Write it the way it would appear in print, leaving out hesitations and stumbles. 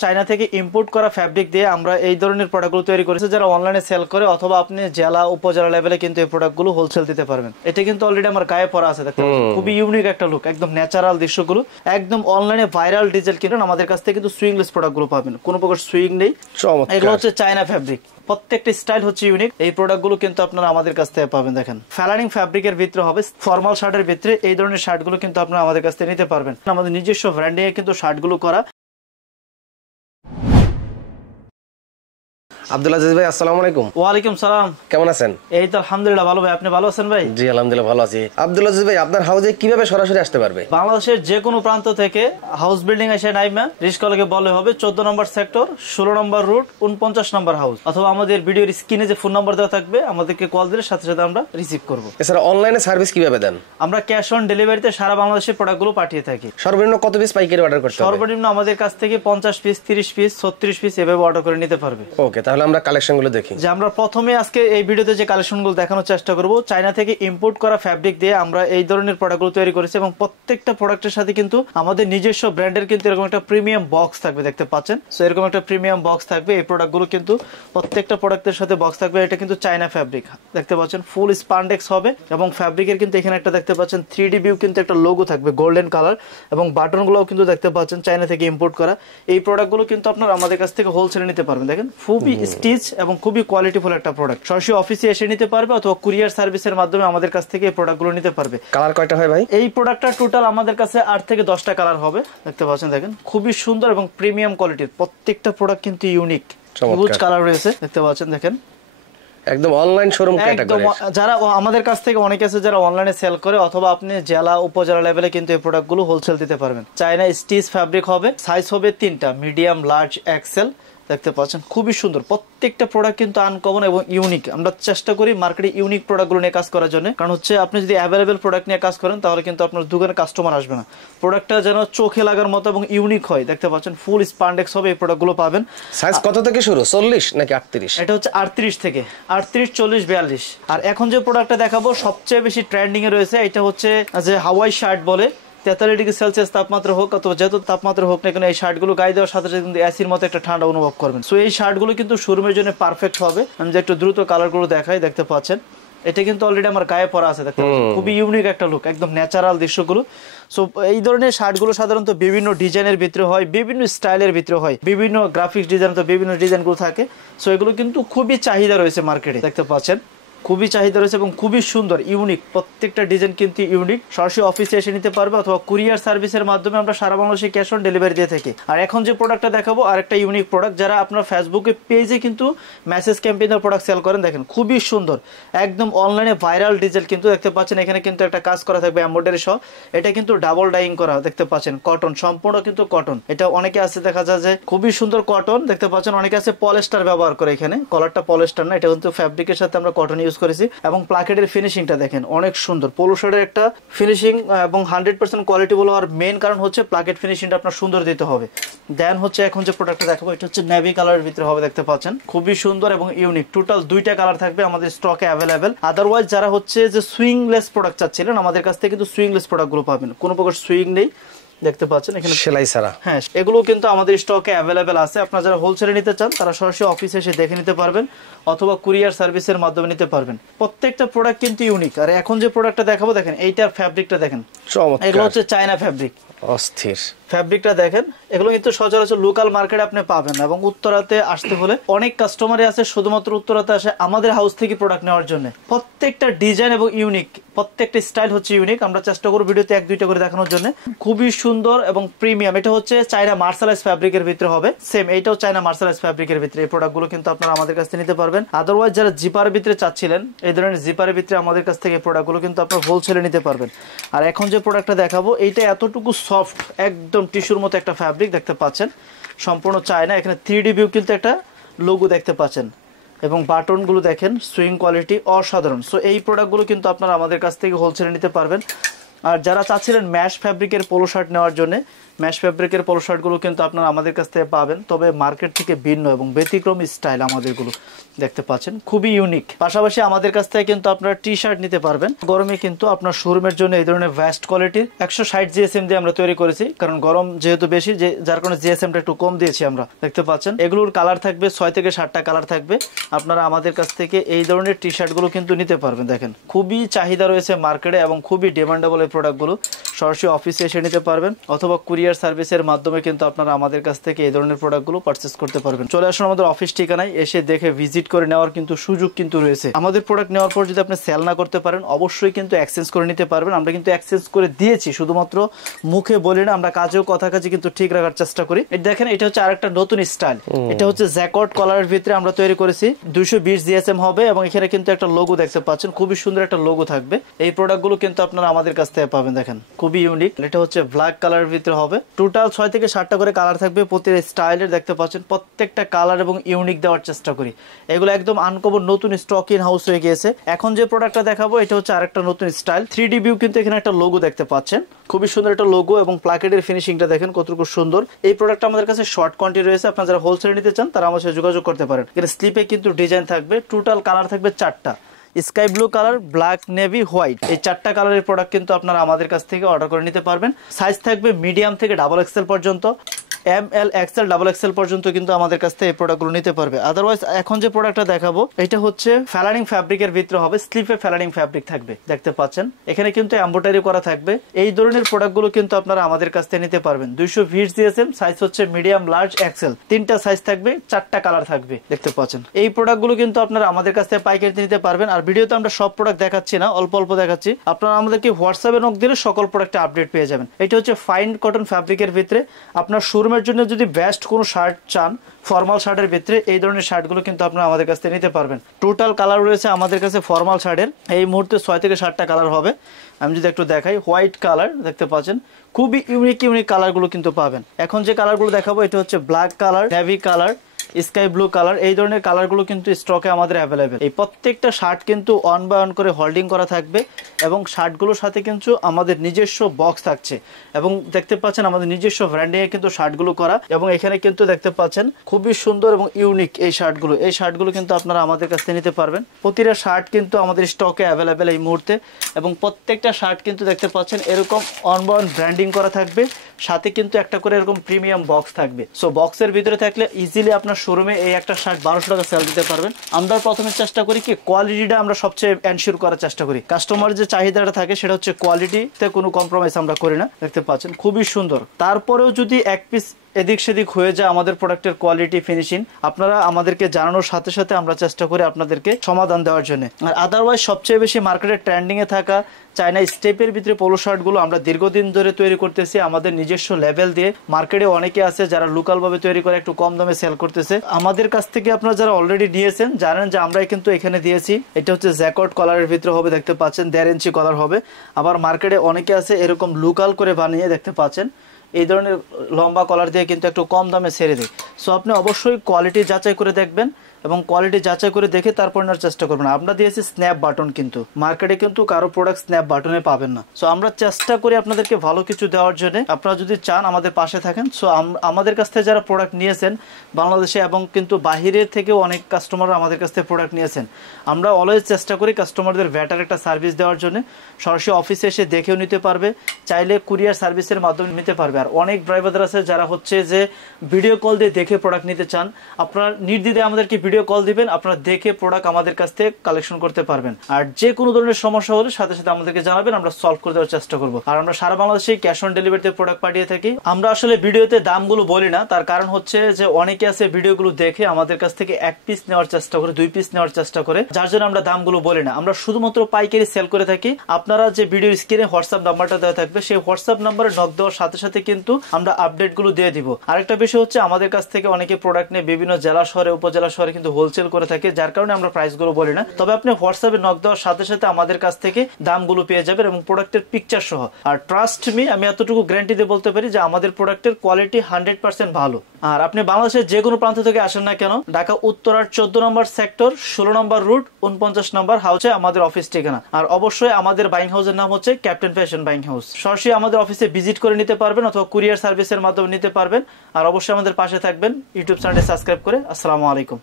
China থেকে import করা fabric দিয়ে আমরা এই ধরনের প্রোডাক্টগুলো তৈরি করেছি, যারা অনলাইনে সেল করে অথবা আপনি জেলা উপজেলা লেভেলে কিন্তু এই প্রোডাক্টগুলো হোলসেল দিতে পারবেন। এটা কিন্তু অলরেডি আমার গায়ে পরা আছে, দেখতে পাচ্ছেন খুবই ইউনিক একটা লুক, একদম ন্যাচারাল দৃশ্যগুলো, একদম অনলাইনে ভাইরাল ডিজাইন কিনুন আমাদের কাছ থেকে কিন্তু সুইংলেস প্রোডাক্টগুলো পাবেন, কোনো প্রকার সুইং নেই। এগুলো হচ্ছে চায়না ফ্যাব্রিক, প্রত্যেকটা স্টাইল হচ্ছে ইউনিক। এই প্রোডাক্টগুলো কিন্তু আপনারা আমাদের কাছ থেকে পাবেন। দেখেন ফ্যালারিং ফ্যাব্রিকের ভিতরে হবে, ফর্মাল শার্টের ভিতরে এই ধরনের শার্টগুলো কিন্তু আপনারা আমাদের কাছ থেকে নিতে পারবেন। আমাদের নিজস্ব ব্র্যান্ডিং এ কিন্তু শার্টগুলো করা। আব্দুল আজিজ ভাই, আসসালামু আলাইকুম। ওয়ালাইকুম সালাম। কেমন আছেন? এই তো আলহামদুলিল্লাহ ভালো ভাই, আপনি ভালো আছেন ভাই? জি আলহামদুলিল্লাহ ভালো আছি। আব্দুল আজিজ ভাই, আপনার হাউসে কিভাবে সরাসরি আসতে পারবে? বাংলাদেশের যে কোনো প্রান্ত থেকে হাউস বিল্ডিং এসে নাইমা রিস্কলকে বলে হবে 14 নম্বর সেক্টর, 16 নম্বর রুট, 49 নম্বর হাউস, অথবা আমাদের ভিডিওর স্ক্রিনে যে ফোন নাম্বার দেওয়া থাকবে আমাদেরকে কল দিলে সাথে সাথে আমরা রিসিভ করব। এছাড়া অনলাইনে সার্ভিস কিভাবে দেন? আমরা ক্যাশ অন ডেলিভারিতে সারা বাংলাদেশে প্রোডাক্টগুলো পাঠিয়ে থাকি। সর্বনিম্ন কত পিস পাইকারি অর্ডার করতে হবে? সর্বনিম্ন আমাদের কাছ থেকে 50 পিস, 30 পিস, 36 পিস এভাবে অর্ডার করে নিতে পারবে। ওকে, তাহলে আমরা কালেকশনগুলো দেখি। যে আমরা প্রথমে আজকে এই ভিডিওতে যে কালেকশনগুলো দেখানোর চেষ্টা করব, চায়না থেকে ইম্পোর্ট করা ফ্যাব্রিক দিয়ে আমরা এই ধরনের প্রোডাক্টগুলো তৈরি করেছি এবং প্রত্যেকটা প্রোডাক্টের সাথে কিন্তু আমাদের নিজস্ব ব্র্যান্ডের কিন্তু এরকম একটা প্রিমিয়াম বক্স থাকবে, দেখতে পাচ্ছেন। সো এরকম একটা প্রিমিয়াম বক্স থাকবে। এই প্রোডাক্টগুলো কিন্তু প্রত্যেকটা প্রোডাক্টের সাথে বক্স থাকবে। এটা কিন্তু চায়না ফ্যাব্রিক, দেখতে পাচ্ছেন ফুল স্পান্ডেক্স হবে এবং ফ্যাব্রিকের কিন্তু এখানে একটা দেখতে পাচ্ছেন 3D ভিউ কিন্তু একটা লোগো থাকবে গোল্ডেন কালার, এবং বাটনগুলোও কিন্তু দেখতে পাচ্ছেন চায়না থেকে ইম্পোর্ট করা। এই প্রোডাক্টগুলো কিন্তু আপনারা আমাদের কাছ থেকে হোলসেলে নিতে পারবেন। দেখেন খুবই স্টিচ এবং খুবই কোয়ালিটিফুল একটা প্রোডাক্ট। সরাসরি অফিসে এসে নিতে পারবে অথবা কুরিয়ার সার্ভিসের মাধ্যমে আমাদের কাছ থেকে এই প্রোডাক্টগুলো নিতে পারবে। কালার কয়টা হয় ভাই? এই প্রোডাক্টটা টোটাল আমাদের কাছে 8 থেকে 10টা কালার হবে, দেখতে পাচ্ছেন। দেখেন খুবই সুন্দর এবং প্রিমিয়াম কোয়ালিটির প্রত্যেকটা প্রোডাক্ট কিন্তু ইউনিক, হিউজ কালার রয়েছে, দেখতে পাচ্ছেন। দেখেন একদম অনলাইন শোরুম ক্যাটাগরি। যারা আমাদের কাছ থেকে অনেকে আছে যারা অনলাইনে সেল করে অথবা আপনি জেলা উপজেলা লেভেলে কিন্তু এই প্রোডাক্টগুলো হোলসেল দিতে পারবেন। চায়না স্টিচ ফ্যাব্রিক হবে, সাইজ হবে 3টা, মিডিয়াম, লার্জ, এক্সেল, দেখতে পাচ্ছেন খুবই সুন্দর। প্রত্যেকটা প্রোডাক্ট কিন্তু আনকমন এবং ইউনিক। আমরা চেষ্টা করি মার্কেটে ইউনিক প্রোডাক্টগুলো নিয়ে কাজ করার জন্য, কারণ হচ্ছে আপনি যদি অ্যাভেলেবেল প্রোডাক্ট নিয়ে কাজ করেন তাহলে কিন্তু আপনার দোকানে কাস্টমার আসবে না। প্রোডাক্টটা যেন চোখে লাগার মতো এবং ইউনিক হয়, দেখতে পাচ্ছেন ফুল স্পান্ডেক্স হবে। এই প্রোডাক্টগুলো পাবেন। সাইজ কত থেকে শুরু, 40 নাকি 38? এটা হচ্ছে 38 থেকে 38, 40, 42। আর এখন যে প্রোডাক্টটা দেখাবো সবচেয়ে বেশি ট্রেন্ডিং এ রয়েছে, এটা হচ্ছে যে হাওয়াই শার্ট বলে। 43 ডিগ্রি সেলসিয়াস তাপমাত্রা হোক অথবা যত তাপমাত্রা হোক না কেন, এই শার্টগুলো গায়ে দেওয়ার সাথে সাথে কিন্তু এসির মতো একটা ঠান্ডা অনুভব করবেন। সো এই শার্টগুলো কিন্তু শোরুমের জন্য পারফেক্ট হবে। আমি যে একটু দ্রুত কালারগুলো দেখাই, দেখতে পাচ্ছেন এটা কিন্তু অলরেডি আমার গায়ে পরা আছে, দেখতে পাচ্ছেন খুবই ইউনিক একটা লুক, একদম ন্যাচারাল দৃশ্যগুলো। সো এই ধরনের শার্টগুলো সাধারণত বিভিন্ন ডিজাইনের ভিতরে হয়, বিভিন্ন স্টাইলের ভিতরে হয়, বিভিন্ন গ্রাফিক্স ডিজাইন, তো বিভিন্ন ডিজাইনগুলো থাকে। সো এগুলো কিন্তু খুবই চাহিদা রয়েছে মার্কেটে, দেখতে পাচ্ছেন খুবই চাহিদা রয়েছে এবং খুবই সুন্দর ইউনিক। প্রত্যেকটা ডিজাইন কিন্তু ইউনিক। সরাসরি অফিসে এসে নিতে পারবে অথবা কুরিয়ার সার্ভিসের মাধ্যমে আমরা সারা বাংলাদেশে ক্যাশ অন ডেলিভারি দিয়ে থাকি। আর এখন যে প্রোডাক্টটা দেখাবো আরেকটা ইউনিক প্রোডাক্ট, যারা আপনার ফেসবুকে পেজে কিন্তু মেসেজ ক্যাম্পেইনের প্রোডাক্ট সেল করেন, দেখেন খুবই সুন্দর, একদম অনলাইনে ভাইরাল ডিজাইন কিন্তু দেখতে পাচ্ছেন। এখানে কিন্তু একটা কাজ করা থাকবে এমব্রয়ডারি সহ। এটা কিন্তু ডাবল ডাইং করা, দেখতে পাচ্ছেন কটন, সম্পূর্ণ কিন্তু কটন। এটা অনেকে আছে দেখা যায় যে খুবই সুন্দর কটন, দেখতে পাচ্ছেন। অনেকে আছে পলিস্টার ব্যবহার করে, এখানে কলারটা পলিস্টার না, এটা কিন্তু ফ্যাব্রিকের সাথে আমরা কটন ইউজ করেছি। এবং প্লাকেটের ফিনিশিংটা দেখেন অনেক সুন্দর, পোলো শার্টের একটা ফিনিশিং এবং 100% কোয়ালিটি বলে। আর মেইন কারণ হচ্ছে প্লাকেট ফিনিশিংটা আপনার সুন্দর দিতে হবে। দেন হচ্ছে এখন যে প্রোডাক্টটা দেখাবো এটা হচ্ছে নেভি কালারের ভিতরে হবে, দেখতে পাচ্ছেন খুবই সুন্দর এবং ইউনিক। টোটাল 2টা কালার থাকবে আমাদের স্টকে অ্যাভেলেবেল। আদারওয়াইজ যারা হচ্ছে যে সুইংলেস প্রোডাক্ট চাচ্ছিলেন আমাদের কাছ থেকে কিন্তু সুইংলেস প্রোডাক্টগুলো পাবেন, কোনো প্রকার সুইং নেই, দেখতে পাচ্ছেন এখানে সেলাই ছাড়া। হ্যাঁ, এগুলো কিন্তু আমাদের স্টকে অ্যাভেলেবেল আছে। আপনারা যারা হোলসেলে নিতে চান তারা সরাসরি অফিসে এসে দেখে নিতে পারবেন অথবা কুরিয়ার সার্ভিসের মাধ্যমে নিতে পারবেন। প্রত্যেকটা প্রোডাক্ট কিন্তু ইউনিক। আর এখন যে প্রোডাক্টটা দেখাবো দেখেন এইটার ফ্যাব্রিকটা দেখেন, এগুলো হচ্ছে চায়না ফ্যাব্রিক, অস্থির ফ্যাব্রিকটা দেখেন। এগুলো কিন্তু সচরাচর লোকাল মার্কেটে আপনি পাবেন না, এবং উত্তরাতে আসতে হলে অনেক কাস্টমারই আছে শুধুমাত্র উত্তরাতে আসে আমাদের হাউস থেকে প্রোডাক্ট নেওয়ার জন্য। প্রত্যেকটা ডিজাইন এবং ইউনিক, প্রত্যেকটা স্টাইল হচ্ছে ইউনিক। আমরা চেষ্টা করব ভিডিওতে 1-2টা করে দেখানোর জন্য। খুবই সুন্দর এবং প্রিমিয়াম। এটা হচ্ছে চায়না মার্শালাইজ ফ্যাব্রিকের ভিতরে হবে, সেম এইটাও চায়না মার্শালাইজ ফ্যাব্রিকের ভিতরে। এই প্রোডাক্টগুলো কিন্তু আপনারা আমাদের কাছ থেকে নিতে পারবেন। আদারওয়াইজ যারা জিপার ভিতরে চাচ্ছিলেন এই ধরনের জিপারের ভিতরে আমাদের কাছ থেকে প্রোডাক্টগুলো কিন্তু আপনারা হোলসেলে নিতে পারবেন। আর এখন যে প্রোডাক্টটা দেখাবো এইটা এতটুকু সফট, একদম টিস্যুর মতো একটা ফ্যাব্রিক, দেখতে পাচ্ছেন সম্পূর্ণ চায়না। এখানে 3D ভিউ কিন্তু একটা লোগো দেখতে পাচ্ছেন এবং বাটনগুলো দেখেন সুইং কোয়ালিটি অসাধারণ। সো এই প্রোডাক্টগুলো কিন্তু আপনারা আমাদের কাছ থেকে হোলসেলে নিতে পারবেন। আর যারা চাচ্ছিলেন ম্যাশ ফ্যাব্রিকের পোলো শার্ট নেওয়ার জন্য ম্যাশ ফ্যাব্রিকের পোলো শার্টগুলো কিন্তু আপনারা আমাদের কাছ থেকে পাবেন, তবে মার্কেট থেকে ভিন্ন এবং ব্যতিক্রমী স্টাইল আমাদেরগুলো দেখতে পাচ্ছেন, খুবই ইউনিক। পাশাপাশি আমাদের কাছ থেকে কিন্তু আপনারা টি শার্ট নিতে পারবেন গরমে, কিন্তু আপনার শোরুমের জন্য এই ধরনের ভ্যাস্ট কোয়ালিটির 160 জিএসএম দিয়ে আমরা তৈরি করেছি, কারণ গরম যেহেতু বেশি, যার কারণে জিএসএমটা একটু কম দিয়েছি আমরা। দেখতে পাচ্ছেন এগুলোর কালার থাকবে 6 থেকে 7টা কালার থাকবে। আপনারা আমাদের কাছ থেকে এই ধরনের টি শার্টগুলো কিন্তু নিতে পারবেন। দেখেন খুবই চাহিদা রয়েছে মার্কেটে এবং খুবই ডিমান্ডেবল এই প্রোডাক্টগুলো। সরাসরি অফিসে এসে নিতে পারবেন অথবা কুরিয়ার সার্ভিসের মাধ্যমে কিন্তু আপনারা আমাদের কাছ থেকে এই ধরনের প্রোডাক্টগুলো পারচেস করতে পারবেন। চলে আসুন আমাদের অফিস ঠিকানায়, এসে দেখে ভিজিট করে নেওয়ার কিন্তু সুযোগ কিন্তু রয়েছে। আমাদের প্রোডাক্ট নেওয়ার পর যদি আপনি সেল না করতে পারেন, অবশ্যই কিন্তু এক্সচেঞ্জ করে নিতে পারবেন। আমরা কিন্তু এক্সচেঞ্জ করে দিয়েছি, শুধুমাত্র মুখে বলি না, আমরা কাজেও কথা কাজে কিন্তু ঠিক রাখার চেষ্টা করি। দেখেন এটা হচ্ছে আরেকটা নতুন স্টাইল, এটা হচ্ছে জ্যাকট কলারের ভিতরে আমরা তৈরি করেছি। 220 জিএসএম হবে এবং এখানে কিন্তু একটা লোগো দেখতে পাচ্ছেন, খুবই সুন্দর একটা লোগো থাকবে। এই প্রোডাক্টগুলো কিন্তু আপনারা আমাদের কাছ থেকে পাবেন। দেখেন খুবই ইউনিক, এটা হচ্ছে ব্ল্যাক কালারের ভিতরে হবে। টোটাল 6 থেকে 7টা করে কালার থাকবে প্রতিটা স্টাইলের। দেখতে পাচ্ছেন প্রত্যেকটা কালার এবং ইউনিক দেওয়ার চেষ্টা করি। এগুলো একদম আনকমন নতুন স্টক ইন হাউস হয়ে গিয়েছে। এখন যে প্রোডাক্টটা দেখাবো এটা হচ্ছে আরেকটা নতুন স্টাইল। 3D ভিউ কিন্তু এখানে একটা লোগো দেখতে পাচ্ছেন, খুবই সুন্দর একটা লোগো এবং প্লাকেটের ফিনিশিংটা দেখেন কতটুকু সুন্দর। এই প্রোডাক্টটা আমাদের কাছে শর্ট কোয়ান্টিটি রয়েছে, আপনারা যারা হোলসেল নিতে চান তারা আমার সাথে যোগাযোগ করতে পারেন। এখানে স্লিপে কিন্তু ডিজাইন থাকবে, টোটাল কালার থাকবে 4টা, sky blue colour, black, navy, white. এই 4টা কালারের প্রোডাক্ট কিন্তু আপনারা আমাদের কাছ থেকে অর্ডার করে নিতে পারবেন। সাইজ থাকবে মিডিয়াম থেকে ডাবল এক্সেল পর্যন্ত, ML, XL, ডাবল এক্সেল পর্যন্ত কিন্তু আমাদের কাছ থেকে এই প্রোডাক্টগুলো নিতে পারবে। আদারওয়াইজ এখন যে প্রোডাক্টটা দেখাবো এটা হচ্ছে ফ্যালানিং ফ্যাব্রিকের ভিতরে হবে, স্লিপে ফ্যালানিং ফ্যাব্রিক থাকবে। দেখতে পাচ্ছেন এখানে কিন্তু এমব্রয়ডারি করা থাকবে। এই ধরনের প্রোডাক্টগুলো কিন্তু আপনারা আমাদের কাছ থেকে নিতে পারবেন। 220 জিএসএম, সাইজ হচ্ছে মিডিয়াম, লার্জ, এক্সেল, 3টা সাইজ থাকবে, 4টা কালার থাকবে। দেখতে পাচ্ছেন এই প্রোডাক্টগুলো কিন্তু আপনারা আমাদের কাছ থেকে পাইকারিতে নিতে পারবেন। আর ভিডিওতে আমরা সব প্রোডাক্ট দেখাচ্ছি না, অল্প অল্প দেখাচ্ছি। আপনারা আমাদেরকে হোয়াটসঅ্যাপে নক দিলে সকল প্রোডাক্টে আপডেট পেয়ে যাবেন। এটা হচ্ছে ফাইন কটন ফ্যাব্রিকের ভিতরে। আপনার শোরুমের জন্য যদি কোনো শার্ট চান ফর্মাল শার্টের ভিতরে, এই ধরনের শার্টগুলো কিন্তু আপনারা আমাদের কাছ থেকে নিতে পারবেন। টোটাল কালার রয়েছে আমাদের কাছে ফর্মাল শার্টের এই মুহূর্তে 6 থেকে 7টা কালার হবে। আমি যদি একটু দেখাই, হোয়াইট কালার দেখতে পাচ্ছেন, খুবই ইউনিক ইউনিক কালারগুলো কিন্তু পাবেন। এখন যে কালারগুলো দেখাবো এটা হচ্ছে black colour, navy colour, sky blue colour. এই ধরনের কালারগুলো কিন্তু স্টকে আমাদের অ্যাভেলেবেল। এই প্রত্যেকটা শার্ট কিন্তু অন বাই অন করে হোল্ডিং করা থাকবে এবং শার্টগুলোর সাথে কিন্তু আমাদের নিজস্ব বক্স থাকছে এবং দেখতে পাচ্ছেন আমাদের নিজস্ব ব্র্যান্ডিং এ কিন্তু শার্টগুলো করা। এবং এখানে কিন্তু দেখতে পাচ্ছেন খুবই সুন্দর এবং ইউনিক এই শার্টগুলো কিন্তু আপনারা আমাদের কাছ থেকে নিতে পারবেন। প্রতিটা শার্ট কিন্তু আমাদের স্টকে অ্যাভেলেবেল এই মুহূর্তে এবং প্রত্যেকটা শার্ট কিন্তু দেখতে পাচ্ছেন এরকম অন বাই অন ব্র্যান্ডিং করা থাকবে, সাথে কিন্তু একটা করে এরকম প্রিমিয়াম বক্স থাকবে। সো বক্সের ভিতরে থাকলে ইজিলি আপনার শোরুমে এই একটা শার্ট 1200 টাকা সেল দিতে পারবেন। আমরা প্রথমে চেষ্টা করি কি কোয়ালিটিটা আমরা সবচেয়ে এনশিওর করার চেষ্টা করি। কাস্টমারের যে চাহিদাটা থাকে সেটা হচ্ছে কোয়ালিটিতে কোনো কম্প্রোমাইজ আমরা করি না। দেখতে পাচ্ছেন খুবই সুন্দর। তারপরেও যদি এক পিস এদিক সেদিক হয়ে যায় আমাদের প্রোডাক্টের কোয়ালিটি ফিনিশিং, আপনারা আমাদেরকে জানানোর সাথে সাথে আমরা চেষ্টা করি আপনাদেরকে সমাধান দেওয়ার জন্য। আর আদারওয়াইজ সবচেয়ে বেশি মার্কেটে ট্রেন্ডিং এ থাকা চায়না স্টেপের ভিতরে পোলো শার্টগুলো আমরা দীর্ঘদিন ধরে তৈরি করতেছি আমাদের নিজস্ব লেভেল দিয়ে। মার্কেটে অনেকে আছে যারা লোকাল ভাবে তৈরি করে একটু কম দামে সেল করতেছে। আমাদের কাছ থেকে আপনারা যারা অলরেডি নিয়েছেন জানেন যে আমরা কিন্তু এখানে দিয়েছি। এটা হচ্ছে জ্যাকট কলারের ভিতরে হবে, দেখতে পাচ্ছেন 1.5 ইঞ্চি কলার হবে। আবার মার্কেটে অনেকে আছে এরকম লোকাল করে বানিয়ে, দেখতে পাচ্ছেন এই ধরনের লম্বা কলার দিয়ে কিন্তু একটু কম দামে ছেড়ে দেয়। সো আপনি অবশ্যই কোয়ালিটি যাচাই করে দেখবেন এবং কোয়ালিটি যাচাই করে দেখে তারপর নেওয়ার চেষ্টা করবেন। আমরা দিয়েছি স্ন্যাপ বাটন, কিন্তু মার্কেটে কিন্তু কারো প্রোডাক্ট স্ন্যাপ বাটনে পাবেন না। সো আমরা চেষ্টা করি আপনাদেরকে ভালো কিছু দেওয়ার জন্য। আপনারা যদি চান আমাদের পাশে থাকেন। সো আমাদের কাছ থেকে যারা প্রোডাক্ট নিয়েছেন বাংলাদেশে এবং কিন্তু বাহিরের থেকেও অনেক কাস্টমাররা আমাদের কাছ থেকে প্রোডাক্ট নিয়েছেন, আমরা অলওয়েজ চেষ্টা করি কাস্টমারদের বেটার একটা সার্ভিস দেওয়ার জন্য। সরাসরি অফিসে এসে দেখেও নিতে পারবে, চাইলে কুরিয়ার সার্ভিসের মাধ্যমে নিতে পারবে। আর অনেক ড্রাইভার আছে যারা হচ্ছে যে ভিডিও কল দিয়ে দেখে প্রোডাক্ট নিতে চান, আপনারা নির্দ্বিধায় আমাদেরকে ভিডিও কল দিবেন, আপনারা দেখে প্রোডাক্ট আমাদের কাছ থেকে কালেকশন করতে পারবেন। আর যে কোনো ধরনের সমস্যা হলে সাথে সাথে আমাদেরকে জানাবেন, আমরা সলভ করে দেওয়ার চেষ্টা করব। আর আমরা সারা বাংলাদেশে ক্যাশ অন ডেলিভারিতে প্রোডাক্ট পাঠিয়ে থাকি। আমরা আসলে ভিডিওতে দামগুলো বলি না, তার কারণ হচ্ছে যে অনেকে আছে ভিডিওগুলো দেখে আমাদের কাছ থেকে 1 পিস নেওয়ার চেষ্টা করে, 2 পিস নেওয়ার চেষ্টা করে, যার জন্য আমরা দামগুলো বলি না। আমরা শুধুমাত্র পাইকারি সেল করে থাকি। আপনারা যে ভিডিওর স্ক্রিনে হোয়াটসঅ্যাপ নাম্বারটা দেওয়া থাকবে, সেই হোয়াটসঅ্যাপ নাম্বারে নক দেওয়ার সাথে সাথে কিন্তু আমরা আপডেটগুলো দিয়ে দিব। আরেকটা বিষয় হচ্ছে আমাদের কাছ থেকে অনেকে প্রোডাক্ট নিয়ে বিভিন্ন জেলা শহরে উপজেলা শহরে কিন্তু হোলসেল করে থাকি, যার কারণে আমরা প্রাইসগুলো বলি না। তবে আপনি হোয়াটসঅ্যাপে নক দেওয়ার সাথে সাথে আমাদের কাছ থেকে দামগুলো পেয়ে যাবেন এবং প্রোডাক্টের পিকচার সহ। আর ট্রাস্ট মি, আমি এতটুকু গ্যারান্টি দিয়ে বলতে পারি যে আমাদের প্রোডাক্টের কোয়ালিটি 100% ভালো। আর আপনি বাংলাদেশের যে কোনো প্রান্ত থেকে আসেন না কেন, ঢাকা উত্তরার 14 নম্বর সেক্টর, 16 নম্বর রুট, 49 নম্বর হাউসে আমাদের অফিস ঠিকানা। আর অবশ্যই আমাদের বাইং হাউসের নাম হচ্ছে ক্যাপ্টেন ফ্যাশন বাইং হাউস। সরাসরি আমাদের অফিসে ভিজিট করে নিতে পারবেন অথবা কুরিয়ার সার্ভিসের মাধ্যমে নিতে পারবেন। আর অবশ্যই আমাদের পাশে থাকবেন, ইউটিউব চ্যানেলটি সাবস্ক্রাইব করে। আসসালামু আলাইকুম।